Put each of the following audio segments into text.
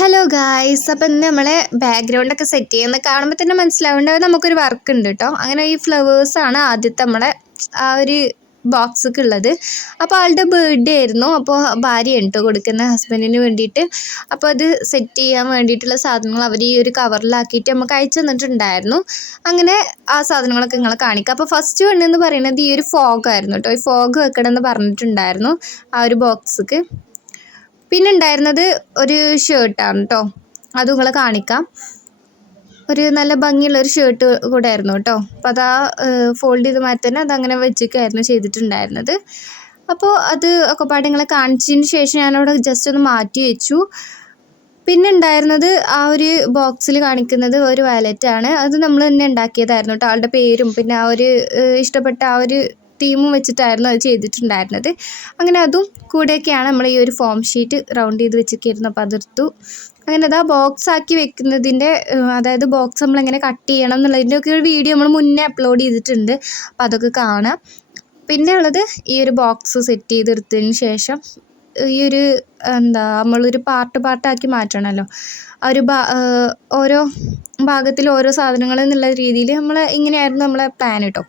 Hello guys അപ്പം ഇന്ന് നമ്മളെ ബാക്ക്ഗ്രൗണ്ടൊക്കെ സെറ്റ് ചെയ്യുന്ന കാണുമ്പോൾ തന്നെ മനസ്സിലാവേണ്ടത് നമുക്കൊരു വർക്ക് ഉണ്ട് കേട്ടോ അങ്ങനെ ഈ ഫ്ലവേഴ്സാണ് ആദ്യത്തെ നമ്മളെ ആ ഒരു ബോക്സൊക്കെ ഉള്ളത്. അപ്പോൾ ആളുടെ ബർത്ത്ഡേ ആയിരുന്നു. അപ്പോൾ ഭാര്യയാണ് കേട്ടോ കൊടുക്കുന്ന ഹസ്ബൻഡിന് വേണ്ടിയിട്ട്. അപ്പോൾ അത് സെറ്റ് ചെയ്യാൻ വേണ്ടിയിട്ടുള്ള സാധനങ്ങൾ അവർ ഈ ഒരു കവറിലാക്കിയിട്ട് നമുക്ക് അയച്ചു തന്നിട്ടുണ്ടായിരുന്നു. അങ്ങനെ ആ സാധനങ്ങളൊക്കെ നിങ്ങളെ കാണിക്കാം. അപ്പോൾ ഫസ്റ്റ് വൺ എന്ന് പറയുന്നത് ഈ ഒരു ഫോഗ് ആയിരുന്നു കേട്ടോ ഈ ഫോഗ് വെക്കണമെന്ന് പറഞ്ഞിട്ടുണ്ടായിരുന്നു ആ ഒരു ബോക്സിക്ക് പിന്നെ ഉണ്ടായിരുന്നത് ഒരു ഷർട്ടാണ് കേട്ടോ അത് നിങ്ങളെ കാണിക്കാം. ഒരു നല്ല ഭംഗിയുള്ള ഒരു ഷർട്ട് കൂടെ ആയിരുന്നു കേട്ടോ. അപ്പോൾ അതാ ഫോൾഡ് ചെയ്ത് മാറ്റി തന്നെ അതങ്ങനെ വെച്ചിട്ടായിരുന്നു ചെയ്തിട്ടുണ്ടായിരുന്നത്. അപ്പോൾ അത് ഒക്കെ പാട്ട് നിങ്ങളെ കാണിച്ചതിന് ശേഷം ഞാനവിടെ ജസ്റ്റ് ഒന്ന് മാറ്റി വെച്ചു. പിന്നെ ഉണ്ടായിരുന്നത് ആ ഒരു ബോക്സിൽ കാണിക്കുന്നത് ഒരു വാലറ്റാണ് അത് നമ്മൾ തന്നെ ഉണ്ടാക്കിയതായിരുന്നു കേട്ടോ. ആളുടെ പേരും പിന്നെ ആ ഒരു ഇഷ്ടപ്പെട്ട ആ ഒരു തീമും വെച്ചിട്ടായിരുന്നു അത് ചെയ്തിട്ടുണ്ടായിരുന്നത്. അങ്ങനെ അതും കൂടെയൊക്കെയാണ് നമ്മൾ ഈ ഒരു ഫോം ഷീറ്റ് റൗണ്ട് ചെയ്ത് വെച്ചൊക്കെയായിരുന്നു അപ്പോൾ അതിർത്തു. അങ്ങനെ അതാ ബോക്സ് ആക്കി വെക്കുന്നതിന്റെ അതായത് ബോക്സ് നമ്മളെങ്ങനെ കട്ട് ചെയ്യണം എന്നുള്ളതിന്റെ ഒക്കെ ഒരു വീഡിയോ നമ്മൾ മുന്നേ അപ്ലോഡ് ചെയ്തിട്ടുണ്ട്. അപ്പോൾ അതൊക്കെ കാണാം. പിന്നെ ഉള്ളത് ഈ ഒരു ബോക്സ് സെറ്റ് ചെയ്തെടുത്തതിന് ശേഷം ഈ ഒരു എന്താ നമ്മളൊരു പാർട്ട് പാർട്ടാക്കി മാറ്റണമല്ലോ. ആ ഒരു ഭാ ഓരോ ഭാഗത്തിൽ ഓരോ സാധനങ്ങൾ എന്നുള്ള രീതിയിൽ നമ്മൾ ഇങ്ങനെയായിരുന്നു നമ്മളെ പ്ലാൻ കേട്ടോ.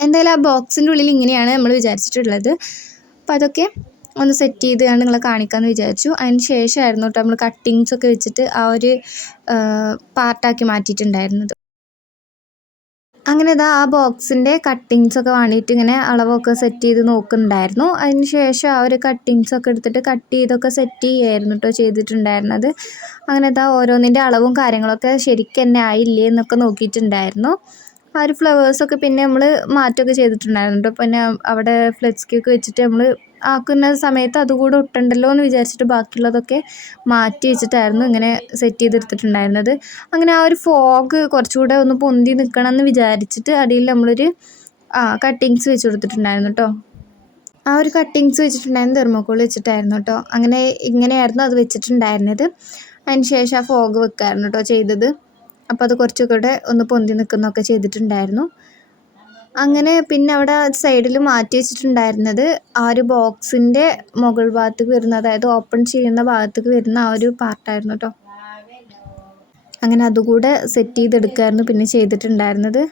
എന്തായാലും ആ ബോക്സിന്റെ ഉള്ളിൽ ഇങ്ങനെയാണ് നമ്മൾ വിചാരിച്ചിട്ടുള്ളത്. അപ്പോൾ അതൊക്കെ ഒന്ന് സെറ്റ് ചെയ്ത് ഞാൻ നിങ്ങളെ കാണിക്കാമെന്ന് വിചാരിച്ചു. അതിന് ശേഷമായിരുന്നു കേട്ടോ നമ്മൾ കട്ടിങ്സ് ഒക്കെ വെച്ചിട്ട് ആ ഒരു പാർട്ടാക്കി മാറ്റിയിട്ടുണ്ടായിരുന്നത്. അങ്ങനെ ഇതാ ആ ബോക്സിന്റെ കട്ടിങ്സ് ഒക്കെ വേണ്ടിയിട്ട് ഇങ്ങനെ അളവൊക്കെ സെറ്റ് ചെയ്ത് നോക്കുന്നുണ്ടായിരുന്നു. അതിന് ശേഷം ആ ഒരു കട്ടിങ്സ് ഒക്കെ എടുത്തിട്ട് കട്ട് ചെയ്തൊക്കെ സെറ്റ് ചെയ്യായിരുന്നു കേട്ടോ ചെയ്തിട്ടുണ്ടായിരുന്നത്. അങ്ങനെ ഇതാ ഓരോന്നിന്റെ അളവും കാര്യങ്ങളൊക്കെ ശരിക്കും തന്നെ ആയില്ലേ എന്നൊക്കെ നോക്കിയിട്ടുണ്ടായിരുന്നു. ആ ഒരു ഫ്ലവേഴ്സൊക്കെ പിന്നെ നമ്മൾ മാറ്റമൊക്കെ ചെയ്തിട്ടുണ്ടായിരുന്നു കേട്ടോ പിന്നെ അവിടെ ഫ്ലെക്സ് ഒക്കെ വെച്ചിട്ട് നമ്മൾ ആക്കുന്ന സമയത്ത് അതുകൂടെ ഒട്ടുണ്ടല്ലോ എന്ന് വിചാരിച്ചിട്ട് ബാക്കിയുള്ളതൊക്കെ മാറ്റി വെച്ചിട്ടായിരുന്നു ഇങ്ങനെ സെറ്റ് ചെയ്തെടുത്തിട്ടുണ്ടായിരുന്നത്. അങ്ങനെ ആ ഒരു ഫോഗ് കുറച്ചുകൂടെ ഒന്ന് പൊന്തി നിൽക്കണം എന്ന് വിചാരിച്ചിട്ട് അടിയിൽ നമ്മളൊരു ആ കട്ടിങ്സ് വെച്ച് കൊടുത്തിട്ടുണ്ടായിരുന്നു കേട്ടോ ആ ഒരു കട്ടിങ്സ് വെച്ചിട്ടുണ്ടായിരുന്നു തെർമോക്കോൾ വെച്ചിട്ടായിരുന്നു കേട്ടോ അങ്ങനെ ഇങ്ങനെയായിരുന്നു അത് വെച്ചിട്ടുണ്ടായിരുന്നത്. അതിന് ശേഷം ആ ഫോഗ് വെക്കായിരുന്നു കേട്ടോ ചെയ്തത്. അപ്പോൾ അത് കുറച്ചുകൂടെ ഒന്ന് പൊന്തി നിൽക്കുന്നൊക്കെ ചെയ്തിട്ടുണ്ടായിരുന്നു. അങ്ങനെ പിന്നെ അവിടെ സൈഡിൽ മാറ്റി വെച്ചിട്ടുണ്ടായിരുന്നത് ആ ഒരു ബോക്സിന്റെ മുകൾ ഭാഗത്തേക്ക് വരുന്ന അതായത് ഓപ്പൺ ചെയ്യുന്ന ഭാഗത്തേക്ക് വരുന്ന ആ ഒരു പാർട്ടായിരുന്നു കേട്ടോ അങ്ങനെ അതുകൂടെ സെറ്റ് ചെയ്തെടുക്കായിരുന്നു പിന്നെ ചെയ്തിട്ടുണ്ടായിരുന്നത്.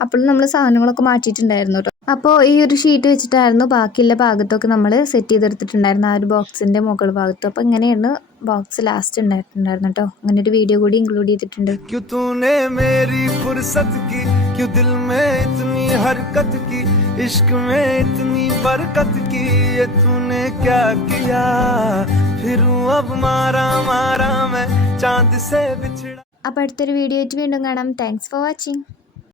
അപ്പോൾ നമ്മൾ സാധനങ്ങളൊക്കെ മാറ്റിയിട്ടുണ്ടായിരുന്നു കേട്ടോ അപ്പോൾ ഈ ഒരു ഷീറ്റ് വെച്ചിട്ടായിരുന്നു ബാക്കിയുള്ള ഭാഗത്തൊക്കെ നമ്മൾ സെറ്റ് ചെയ്തെടുത്തിട്ടുണ്ടായിരുന്നു ആ ഒരു ബോക്സിൻ്റെ മുകൾ ഭാഗത്ത് അപ്പോൾ ഇങ്ങനെയാണ് ബോക്സ് ലാസ്റ്റ് ഉണ്ടായിട്ടുണ്ടായിരുന്നു കേട്ടോ അങ്ങനെ ഒരു വീഡിയോ കൂടി ഇൻക്ലൂഡ് ചെയ്തിട്ടുണ്ട് क्यों तूने मेरी फुर्सत की क्यों दिल में इतनी हरकत की इश्क में इतनी बरकत की ये तूने क्या किया फिर अब मारा मारा मैं चांद से बिछड़ा അപ്പോൾ അടുത്തൊരു വീഡിയോ ആയിട്ട് വീണ്ടും കാണാം താങ്ക്സ് ഫോർ വാച്ചിങ്